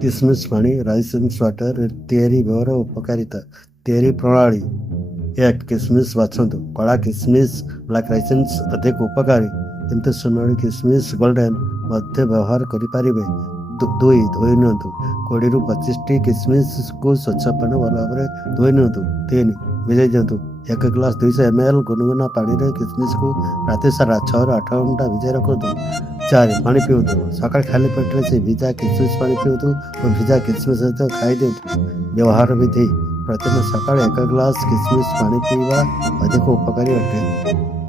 किशमिश पानी राइसेन्स वाटर तैयारी व्यवहार उपकारिता तैयारी प्रणाली। एक किशमिश बाछंतु कला किशमिश ब्लैक राइसेन्स अधिक उपकारी किंतु सोनाली किशमिश गोल्डन मध्य व्यवहार करें। दुई धोई नियंतु 20 ରୁ 25ଟି किशमिश को स्वच्छ पानी भल भाव धोई नियंतु। 3 भिजाई दिंतु 1 ग्लास 200 ml गुनगुना पानी रे किशमिश को राति सारा 6 ରୁ 8 घंटा भिजाई रखु। 4 पानी पिउतु सकाळ खाली पेटरे से भिजा किशमिश पानी पिउतु और भिजा किशमिश सहित खाई दिंतु। व्यवहार विधि प्रतिदिन सकाळ 1 ग्लास किशमिश पानी पीवा अधिक उपकारी अटे।